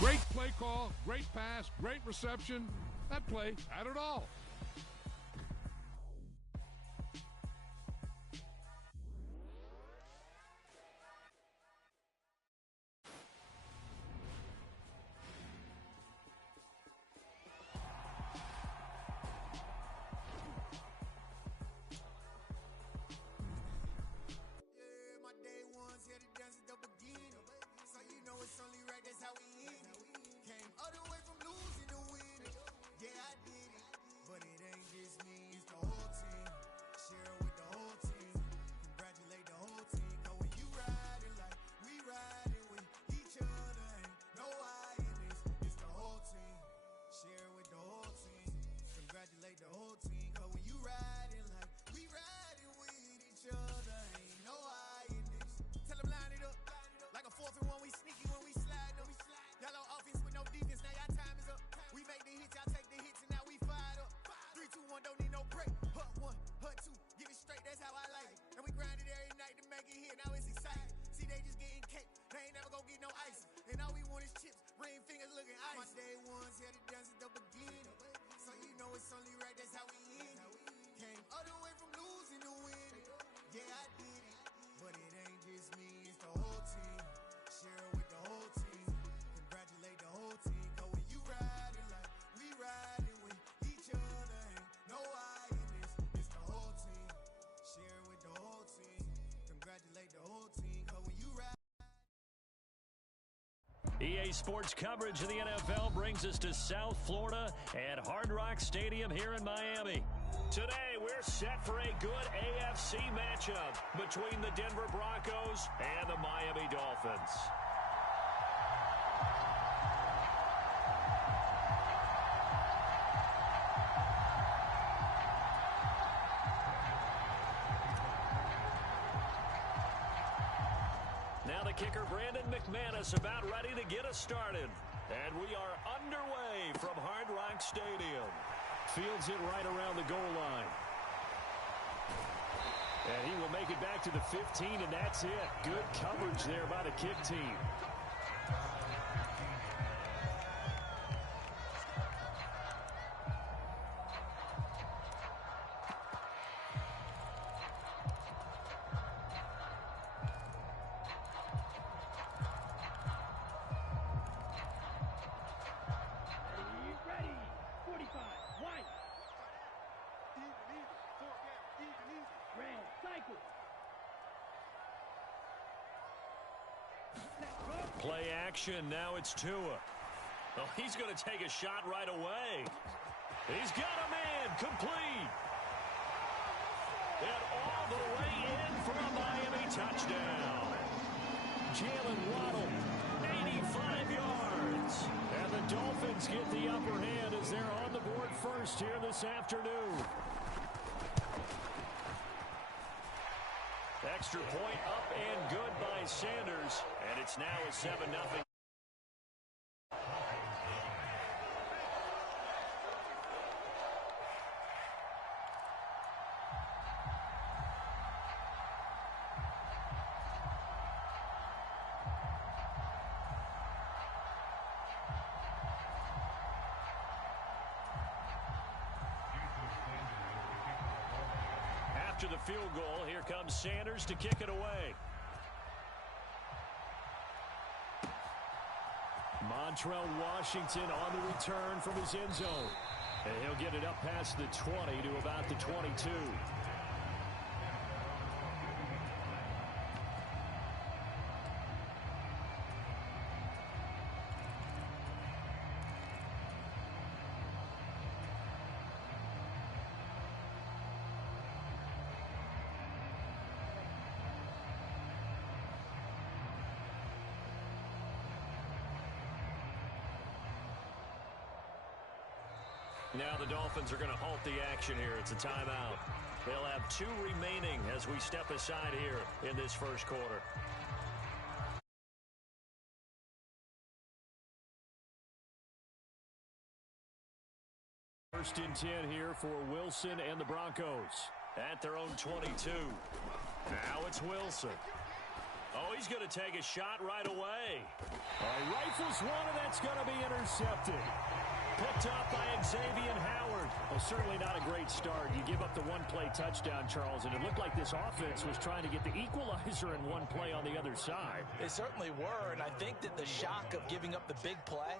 Great play call, great pass, great reception. That play had it all. EA Sports coverage of the NFL brings us to South Florida at Hard Rock Stadium here in Miami. Today, we're set for a good AFC matchup between the Denver Broncos and the Miami Dolphins. Now the kicker, Brandon McManus, about ready to get us started. And we are underway from Hard Rock Stadium. Fields it right around the goal line. And he will make it back to the 15, and that's it. Good coverage there by the kick team. Play action. Now it's Tua. Oh, he's going to take a shot right away. He's got a man complete. And all the way in for a Miami touchdown. Jalen Waddle, 85 yards. And the Dolphins get the upper hand as they're on the board first here this afternoon. Extra point up and good by Sanders. And it's now a 7-0. After the field goal, here comes Sanders to kick it away. Montrell Washington on the return from his end zone. And he'll get it up past the 20 to about the 22. Now the Dolphins are going to halt the action here. It's a timeout. They'll have 2 remaining as we step aside here in this first quarter. First and 10 here for Wilson and the Broncos at their own 22. Now it's Wilson. Oh, He's going to take a shot right away. Rifles one, and that's going to be intercepted. Picked up by Xavier Howard. Well, certainly not a great start. You give up the one-play touchdown, Charles, and it looked like this offense was trying to get the equalizer in one play on the other side. They certainly were, and I think that the shock of giving up the big play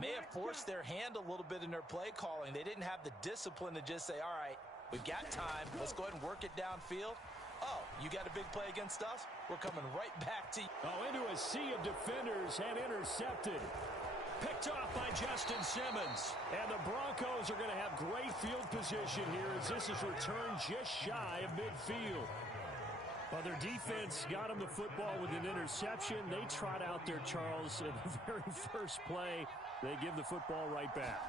may have forced their hand a little bit in their play calling. They didn't have the discipline to just say, all right, we've got time. Let's go ahead and work it downfield. Oh, you got a big play against us? We're coming right back to you. Oh, into a sea of defenders and intercepted. Picked off by Justin Simmons. And the Broncos are going to have great field position here as this is returned just shy of midfield. Well, their defense got them the football with an interception. They trot out there, Charles, in the very first play. They give the football right back.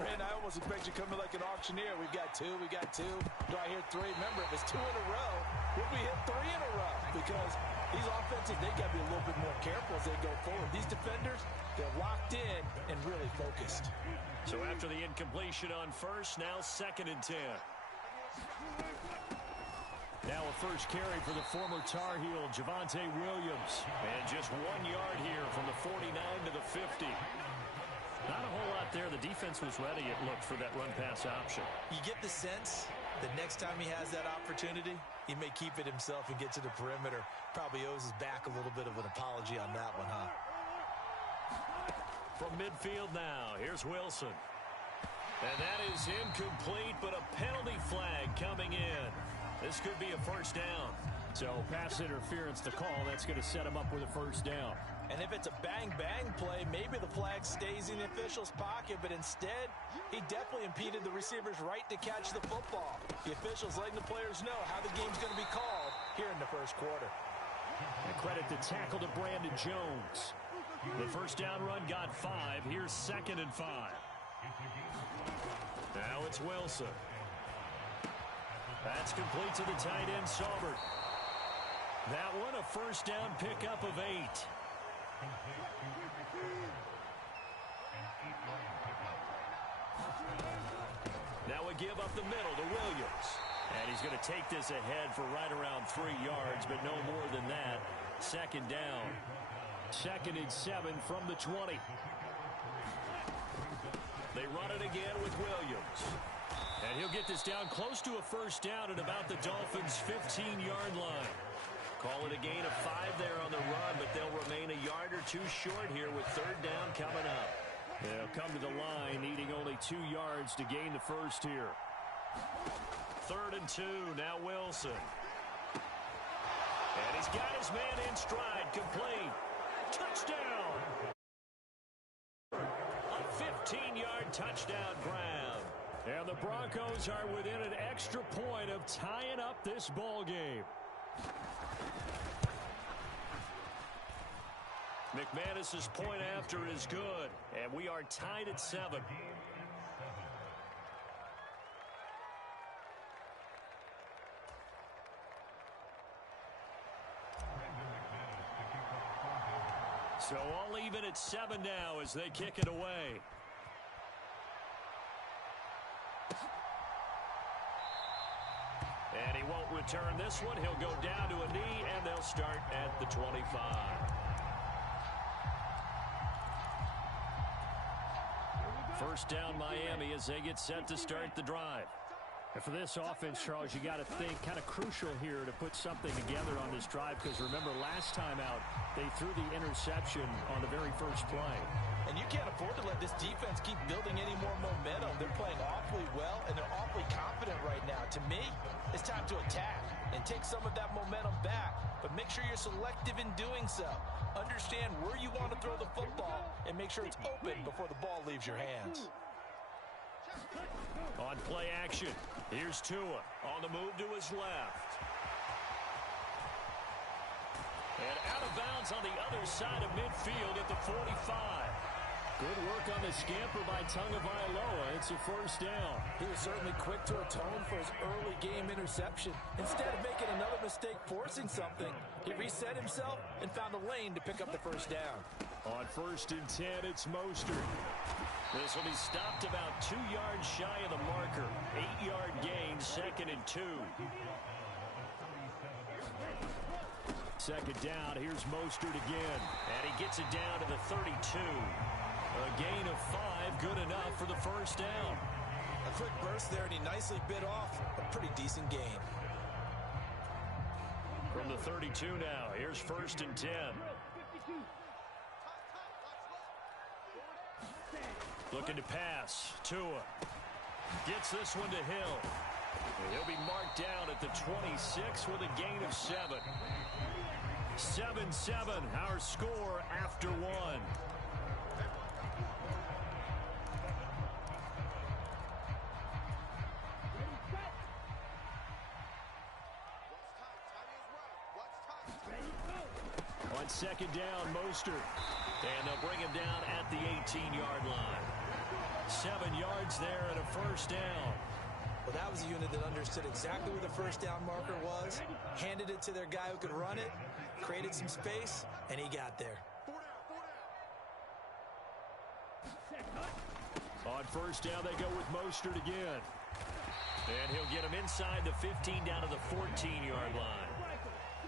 Brandon, I almost expect you coming like an auctioneer. We've got two. Do I hear three? Remember, if it's two in a row, would we hit three in a row? Because these offenses, they got to be a little bit more careful as they go forward. These defenders, they're locked in and really focused. So after the incompletion on first, now 2nd and 10. Now a first carry for the former Tar Heel, Javonte Williams. And just 1 yard here from the 49 to the 50. Not a whole lot there. The defense was ready, it looked, for that run-pass option. You get the sense that next time he has that opportunity, he may keep it himself and get to the perimeter. Probably owes his back a little bit of an apology on that one, huh? From midfield now, here's Wilson. And that is incomplete, but a penalty flag coming in. This could be a first down. So pass interference to call. That's going to set him up with a first down. And if it's a bang-bang play, maybe the flag stays in the official's pocket, but instead, he definitely impeded the receiver's right to catch the football. The officials letting the players know how the game's going to be called here in the first quarter. And credit the tackle to Brandon Jones. The first down run got 5. Here's 2nd and 5. Now it's Wilson. That's complete to the tight end, Saubert. That one a first down pickup of 8. Now a give up the middle to Williams. And he's going to take this ahead for right around 3 yards, but no more than that. 2nd down. 2nd and 7 from the 20. They run it again with Williams. And he'll get this down close to a first down at about the Dolphins' 15-yard line. Call it a gain of 5 there on the run, but they'll remain a yard or two short here with 3rd down coming up. They'll come to the line needing only 2 yards to gain the first here. 3rd and 2, now Wilson. And he's got his man in stride, complete. Touchdown! A 15-yard touchdown grab. And the Broncos are within an extra point of tying up this ball game. McManus's point after is good, and we are tied at 7. So all even at 7 now as they kick it away. And he won't return this one. He'll go down to a knee, and they'll start at the 25. First down Miami as they get set to start the drive. And for this offense, Charles, you got to think kind of crucial here to put something together on this drive, because remember last time out they threw the interception on the very first play. And you can't afford to let this defense keep building any more momentum. They're playing awfully well, and they're awfully confident right now. To me, it's time to attack and take some of that momentum back. But make sure you're selective in doing so. Understand where you want to throw the football and make sure it's open before the ball leaves your hands. On play action, here's Tua on the move to his left. And out of bounds on the other side of midfield at the 45. Good work on the scamper by Tagovailoa. It's a first down. He was certainly quick to atone for his early game interception. Instead of making another mistake forcing something, he reset himself and found a lane to pick up the first down. On 1st and 10, it's Mostert. This will be stopped about 2 yards shy of the marker. 8-yard gain, 2nd and 2. second down. Here's Mostert again. And he gets it down to the 32. A gain of 5, good enough for the first down. A quick burst there, and he nicely bit off a pretty decent gain. From the 32 now, here's 1st and 10. Looking to pass. Tua gets this one to Hill. He'll be marked down at the 26 with a gain of 7. 7-7, our score after 1. On second down, Mostert. And they'll bring him down at the 18-yard line. 7 yards there and a first down. Well, that was a unit that understood exactly where the first down marker was, handed it to their guy who could run it, created some space, and he got there. On first down, they go with Mostert again. And he'll get him inside the 15 down to the 14-yard line.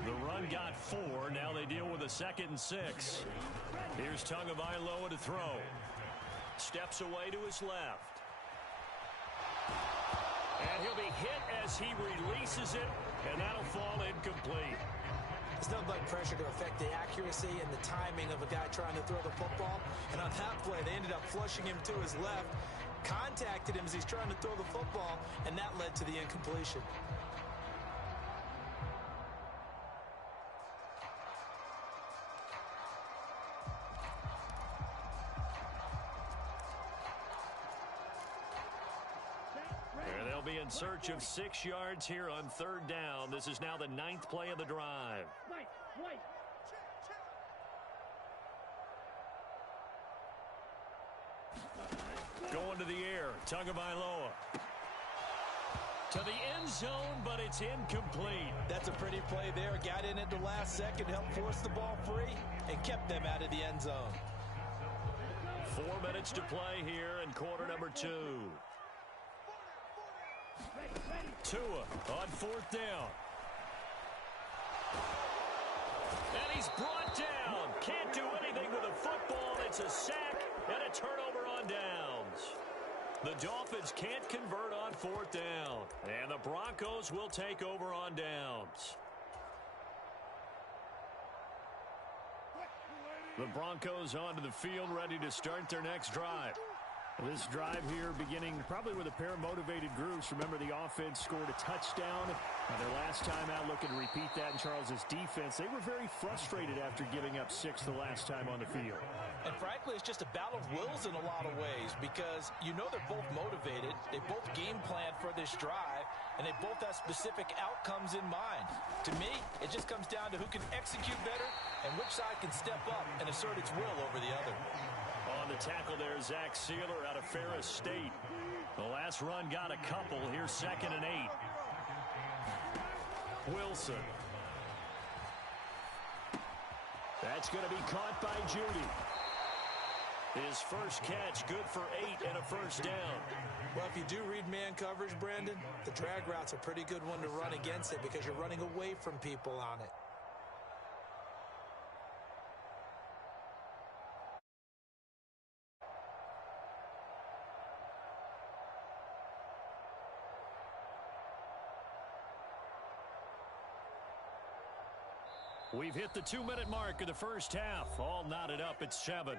The run got 4. Now they deal with a 2nd and 6. Here's Tagovailoa to throw. Steps away to his left. And he'll be hit as he releases it, and that'll fall incomplete. There's nothing like pressure to affect the accuracy and the timing of a guy trying to throw the football. And on that play, they ended up flushing him to his left, contacted him as he's trying to throw the football, and that led to the incompletion. Be in search of 6 yards here on 3rd down. This is now the 9th play of the drive. Going to the air, Tagovailoa. To the end zone, but it's incomplete. That's a pretty play there. Got in at the last second, helped force the ball free, and kept them out of the end zone. 4 minutes to play here in quarter number 2. Tua on 4th down. And he's brought down. Can't do anything with a football. It's a sack and a turnover on downs. The Dolphins can't convert on 4th down. And the Broncos will take over on downs. The Broncos onto the field, ready to start their next drive. This drive here beginning probably with a pair of motivated groups. Remember, the offense scored a touchdown their last time out, looking to repeat that in Charles's defense. They were very frustrated after giving up 6 the last time on the field. And frankly, it's just a battle of wills in a lot of ways, because you know they're both motivated. They both game plan for this drive, and they both have specific outcomes in mind. To me, it just comes down to who can execute better and which side can step up and assert its will over the other. On the tackle there, Zach Sealer out of Ferris State. The last run got a couple. Here's 2nd and 8. Wilson. That's going to be caught by Judy. His first catch, good for 8 and a first down. Well, if you do read man coverage, Brandon, the drag route's a pretty good one to run against it because you're running away from people on it. We've hit the 2-minute mark of the first half. All knotted up at 7.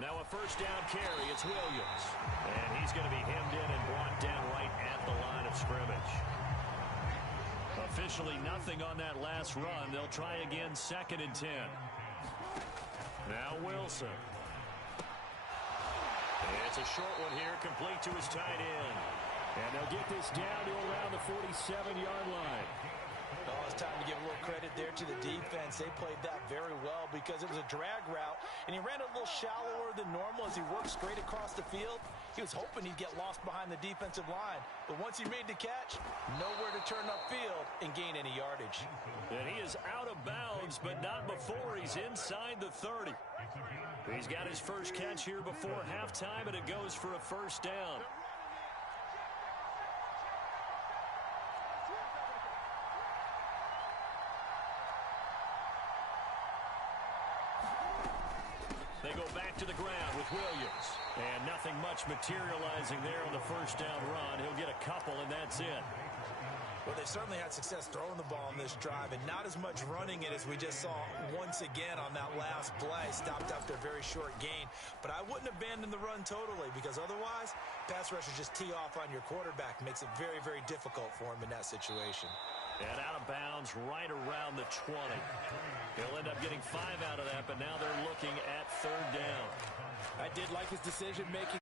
Now a first down carry. It's Williams. And he's going to be hemmed in and brought down right at the line of scrimmage. Officially nothing on that last run. They'll try again, 2nd and 10. Now Wilson. It's a short one here, complete to his tight end. And they'll get this down to around the 47-yard line. Oh, it's time to give a little credit there to the defense. They played that very well because it was a drag route, and he ran a little shallower than normal as he worked straight across the field. He was hoping he'd get lost behind the defensive line, but once he made the catch, nowhere to turn upfield and gain any yardage. And he is out of bounds, but not before he's inside the 30. He's got his first catch here before halftime, and it goes for a first down. They go back to the ground with Williams. And nothing much materializing there on the first down run. He'll get a couple, and that's it. Well, they certainly had success throwing the ball on this drive, and not as much running it as we just saw once again on that last play. Stopped after a very short gain. But I wouldn't abandon the run totally, because otherwise, pass rushers just tee off on your quarterback. Makes it very, very difficult for him in that situation. And out of bounds right around the 20. He'll end up getting 5 out of that, but now they're looking at third down. I did like his decision-making.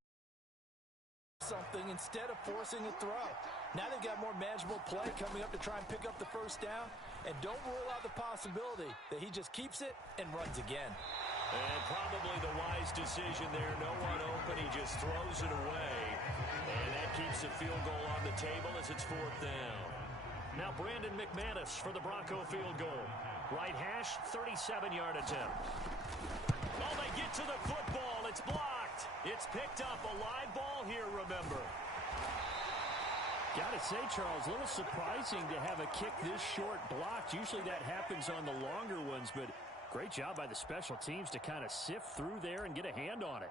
Something instead of forcing a throw. Now they've got more manageable play coming up to try and pick up the first down. And don't rule out the possibility that he just keeps it and runs again. And probably the wise decision there. No one open. He just throws it away. And that keeps the field goal on the table as it's fourth down. Now Brandon McManus for the Bronco field goal. Right hash, 37-yard attempt. Oh, they get to the football. It's blocked. It's picked up. A live ball here, remember. Got to say, Charles, a little surprising to have a kick this short blocked. Usually that happens on the longer ones, but great job by the special teams to kind of sift through there and get a hand on it.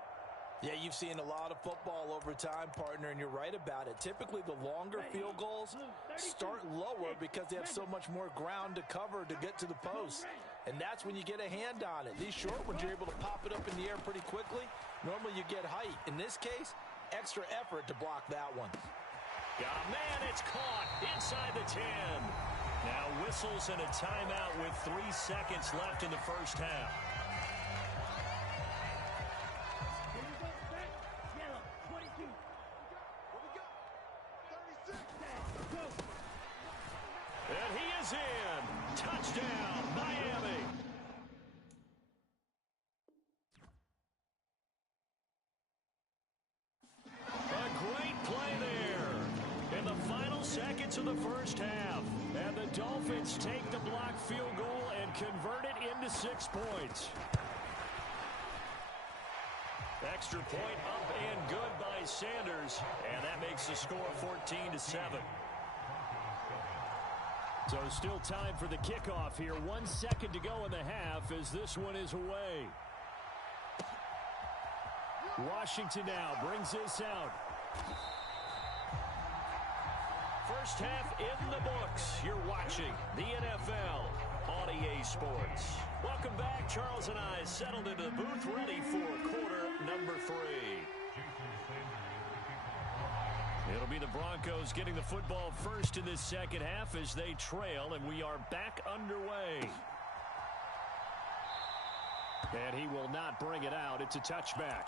Yeah, you've seen a lot of football over time, partner, and you're right about it. Typically, the longer field goals start lower because they have so much more ground to cover to get to the post. And that's when you get a hand on it. These short ones, you're able to pop it up in the air pretty quickly. Normally, you get height. In this case, extra effort to block that one. Oh, man, it's caught inside the 10. Now whistles and a timeout with 3 seconds left in the first half. And he is in. Touchdown, Miami. A great play there in the final seconds of the first half. And the Dolphins take the blocked field goal and convert it into 6 points. Extra point up and good by Sanders. And that makes the score 14-7. So still time for the kickoff here. 1 second to go in the half as this one is away. Washington now brings this out. First half in the books. You're watching the NFL on EA Sports. Welcome back. Charles and I settled into the booth ready for quarter number 3. It'll be the Broncos getting the football first in this second half as they trail, and we are back underway. And he will not bring it out. It's a touchback.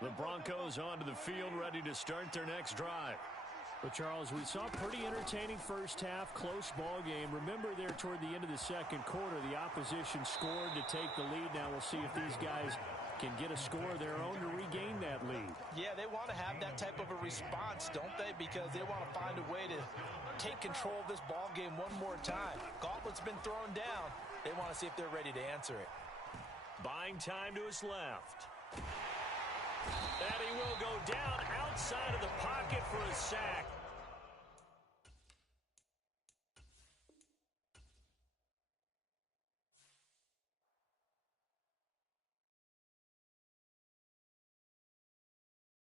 The Broncos onto the field, ready to start their next drive. But, Charles, we saw a pretty entertaining first half, close ball game. Remember there toward the end of the second quarter, the opposition scored to take the lead. Now we'll see if these guys can get a score of their own to regain that lead. Yeah, they want to have that type of a response, don't they? Because they want to find a way to take control of this ball game one more time. Gauntlet's been thrown down. They want to see if they're ready to answer it. Buying time to his left. And he will go down outside of the pocket for a sack.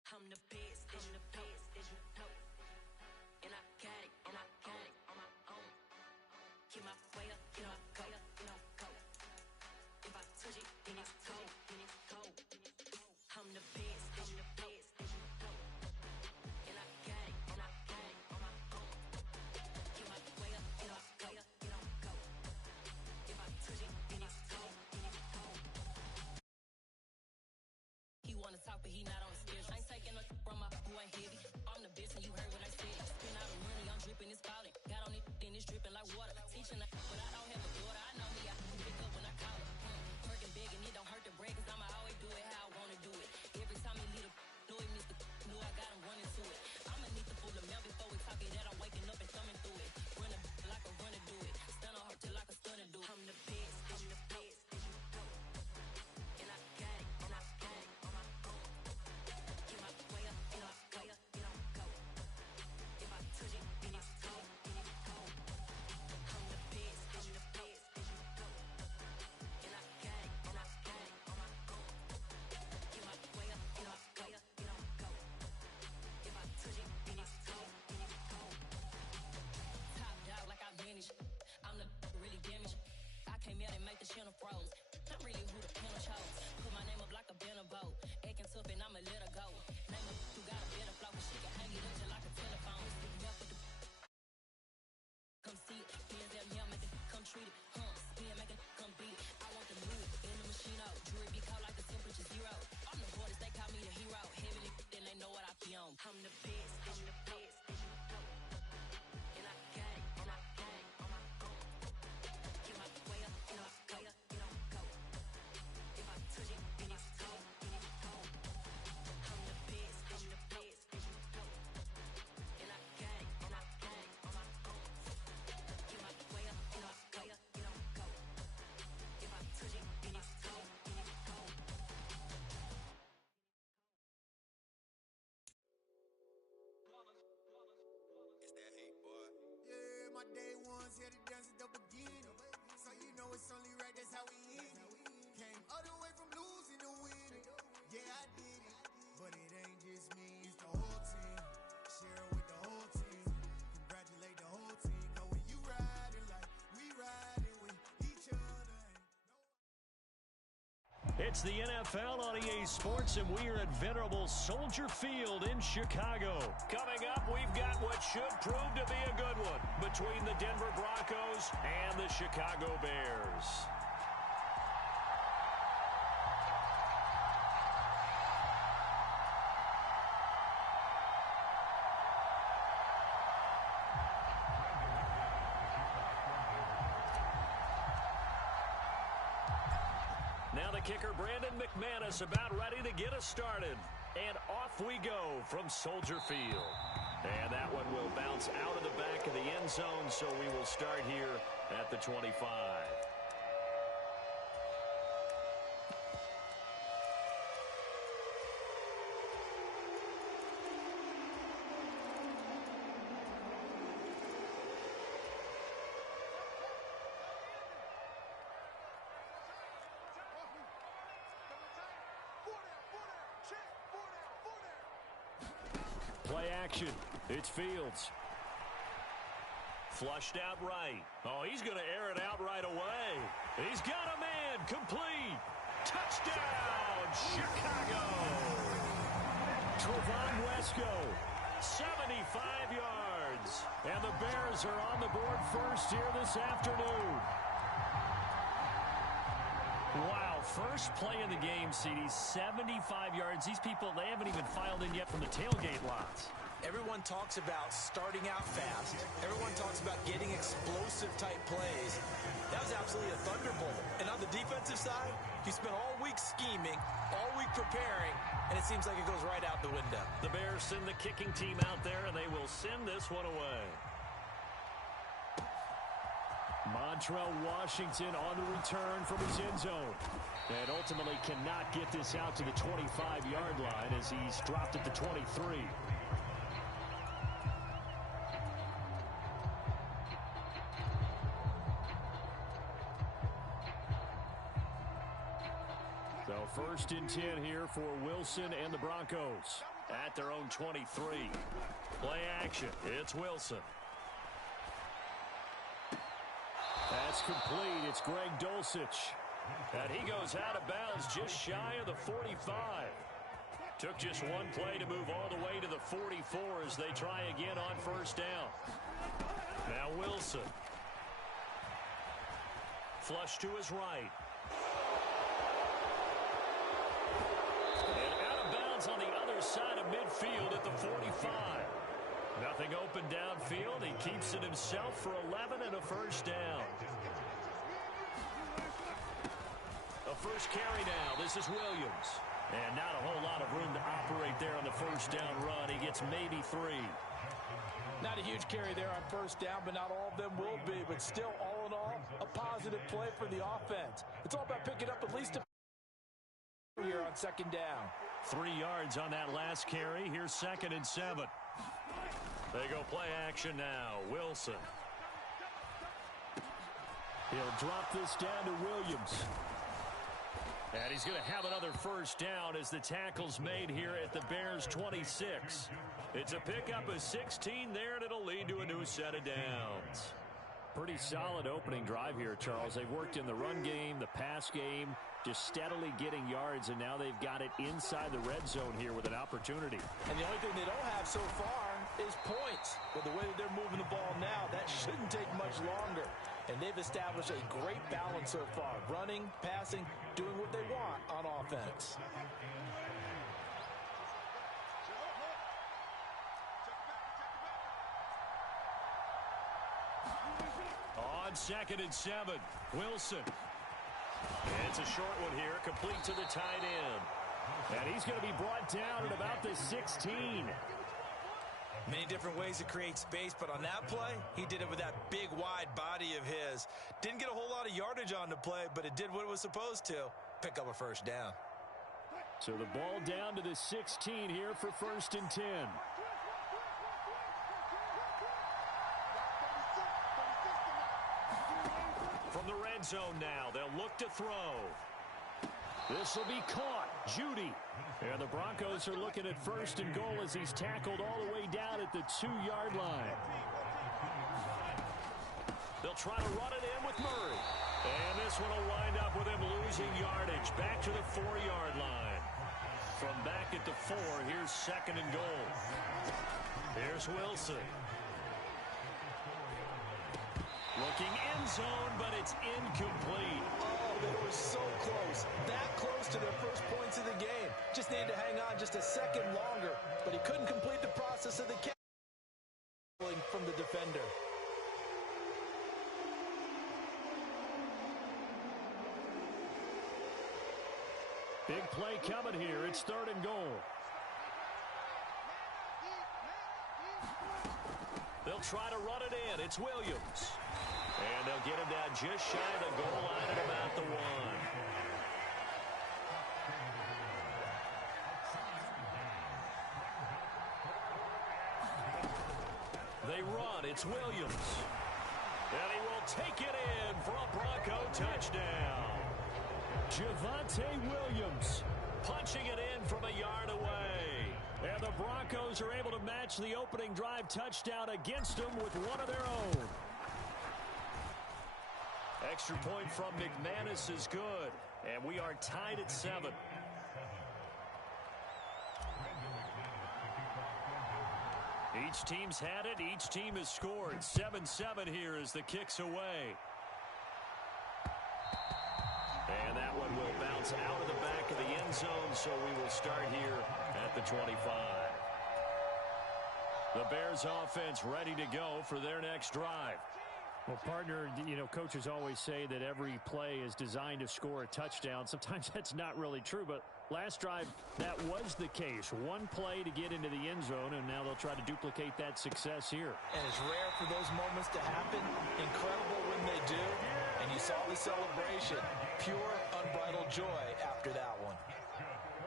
I'm the best, and I got it, and I got it on my own. Get my way up, get my go, go. If I touch it, then it's cold, I'm the best, and I got it, and I got it on my own. Get my way up, get day ones, here to dance at the beginning. So you know it's only right, that's how we end it. Came all the way from losing to winning. Yeah, I did it, but it ain't just me, it's the whole team. Share it with the whole team. Congratulate the whole team. Cause when you riding like we riding with each other. It's the NFL on EA Sports, and we are at venerable Soldier Field in Chicago. Coming up, we've got what should prove to be a good one between the Denver Broncos and the Chicago Bears. Now the kicker, Brandon McManus, about ready to get us started. And off we go from Soldier Field. And that one will bounce out of the back of the end zone, so we will start here at the 25. Play action. It's Fields. Flushed out right. Oh, he's going to air it out right away. He's got a man. Complete. Touchdown, Chicago. Trevon Wesco, 75 yards. And the Bears are on the board first here this afternoon. Wow, first play of the game, CD, 75 yards. These people, they haven't even filed in yet from the tailgate lots. Everyone talks about starting out fast. Everyone talks about getting explosive-type plays. That was absolutely a thunderbolt. And on the defensive side, you spent all week scheming, all week preparing, and it seems like it goes right out the window. The Bears send the kicking team out there, and they will send this one away. Montrell Washington on the return from his end zone. And ultimately cannot get this out to the 25-yard line as he's dropped at the 23. So first and 10 here for Wilson and the Broncos at their own 23. Play action. It's Wilson. That's complete. It's Greg Dulcich. And he goes out of bounds just shy of the 45. Took just one play to move all the way to the 44 as they try again on first down. Now Wilson. Flush to his right. And out of bounds on the other side of midfield at the 45. Nothing open downfield. He keeps it himself for 11 and a first down. A first carry now. This is Williams. And not a whole lot of room to operate there on the first down run. He gets maybe 3. Not a huge carry there on first down, but not all of them will be. But still, all in all, a positive play for the offense. It's all about picking up at least a here on second down. 3 yards on that last carry. Here's 2nd and 7. They go play action now. Wilson. He'll drop this down to Williams. And he's going to have another first down as the tackle's made here at the Bears' 26. It's a pickup of 16 there, and it'll lead to a new set of downs. Pretty solid opening drive here, Charles. They've worked in the run game, the pass game, just steadily getting yards, and now they've got it inside the red zone here with an opportunity. And the only thing they don't have so far is points. With the way that they're moving the ball now, that shouldn't take much longer. And they've established a great balance so far. Running, passing, doing what they want on offense. On 2nd and 7, Wilson. And it's a short one here, complete to the tight end. And he's going to be brought down at about the 16. Many different ways to create space, but on that play, he did it with that big, wide body of his. Didn't get a whole lot of yardage on the play, but it did what it was supposed to. Pick up a first down. So the ball down to the 16 here for 1st and 10. the red zone now. They'll look to throw. This will be caught. Judy. And the Broncos are looking at first and goal as he's tackled all the way down at the 2-yard line. They'll try to run it in with Murray. And this one will wind up with him losing yardage back to the 4-yard line. From back at the 4, here's second and goal. Here's Wilson. Looking end zone, but it's incomplete. Oh, they were so close. That close to their first points of the game. Just needed to hang on just a second longer, but he couldn't complete the process of the catch from the defender. Big play coming here. It's third and goal. They'll try to run it in. It's Williams. And they'll get him down just shy of the goal line at about the 1. They run. It's Williams. And he will take it in for a Bronco touchdown. Javonte Williams Punching it in from a yard away. And the Broncos are able to match the opening drive touchdown against them with one of their own. Extra point from McManus is good. And we are tied at 7. Each team's had it. Each team has scored. 7-7 here as the kick's away. And that one will bounce out of the back of the end zone, so we will start here at the 25. The Bears offense ready to go for their next drive. Well, partner, you know, coaches always say that every play is designed to score a touchdown. Sometimes that's not really true, but last drive, that was the case. One play to get into the end zone, and now they'll try to duplicate that success here. And it's rare for those moments to happen. Incredible when they do. And you saw the celebration. Pure, unbridled joy after that one.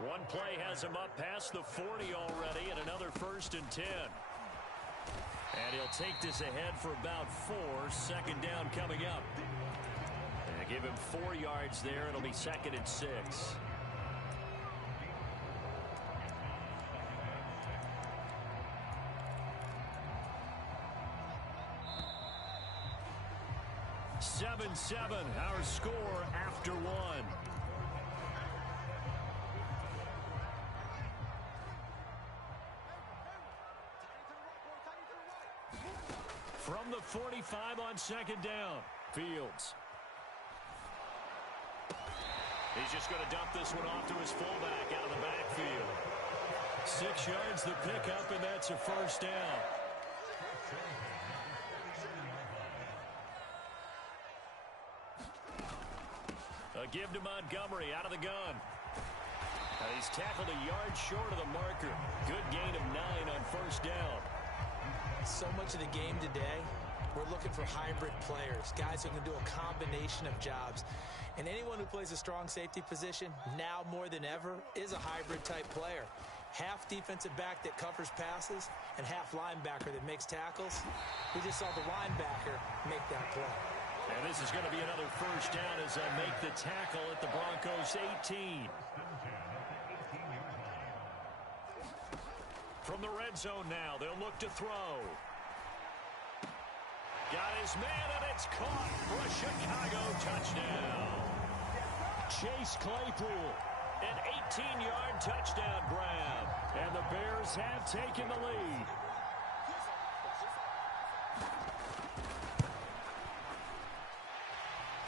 One play has him up past the 40 already, and another 1st and 10. And he'll take this ahead for about 4. Second down coming up. And give him 4 yards there. It'll be 2nd and 6. Our score after 1. From the 45 on 2nd down. Fields. He's just going to dump this one off to his fullback out of the backfield. 6 yards the pickup, and that's a 1st down. A give to Montgomery out of the gun. And he's tackled a yard short of the marker. Good gain of 9 on 1st down. So much of the game today, we're looking for hybrid players, guys who can do a combination of jobs. And anyone who plays a strong safety position, now more than ever, is a hybrid type player. Half defensive back that covers passes and half linebacker that makes tackles. We just saw the linebacker make that play. And this is going to be another 1st down as they make the tackle at the Broncos 18. From the red zone now, they'll look to throw. Got his man, and it's caught for a Chicago touchdown. Chase Claypool. An 18-yard touchdown grab. And the Bears have taken the lead.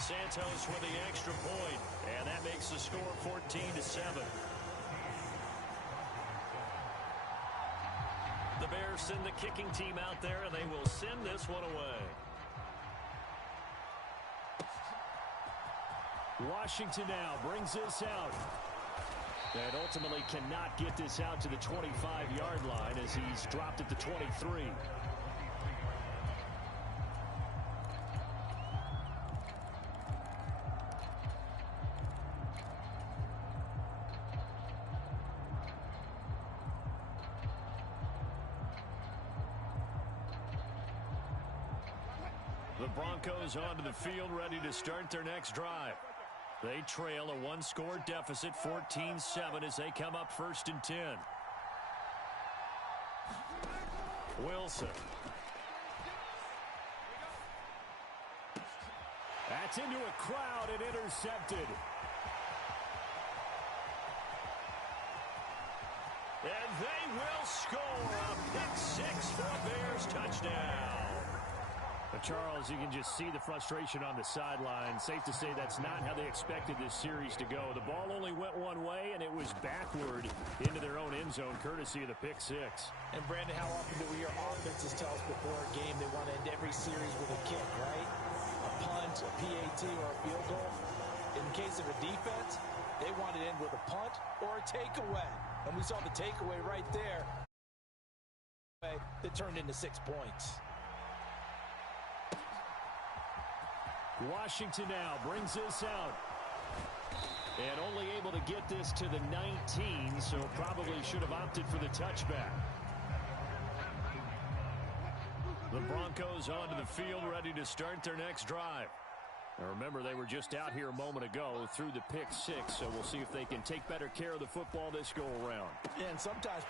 Santos with the extra point, and that makes the score 14-7. The Bears send the kicking team out there, and they will send this one away. Washington now brings this out. And ultimately cannot get this out to the 25-yard line as he's dropped at the 23. The The Broncos onto the field, ready to start their next drive. They trail a one-score deficit, 14-7, as they come up 1st and 10. Wilson. That's into a crowd and intercepted. And they will score a pick-6 for a Bears touchdown. Charles, you can just see the frustration on the sideline. Safe to say that's not how they expected this series to go. The ball only went one way, and it was backward into their own end zone, courtesy of the pick-6. And, Brandon, how often do we hear offenses tell us before a game they want to end every series with a kick, right? A punt, a PAT, or a field goal. In case of a defense, they want to end with a punt or a takeaway. And we saw the takeaway right there that turned into 6 points. Washington now brings this out. And only able to get this to the 19, so probably should have opted for the touchback. The Broncos onto the field, ready to start their next drive. Now remember, they were just out here a moment ago through the pick-6, so we'll see if they can take better care of the football this go-around. And sometimes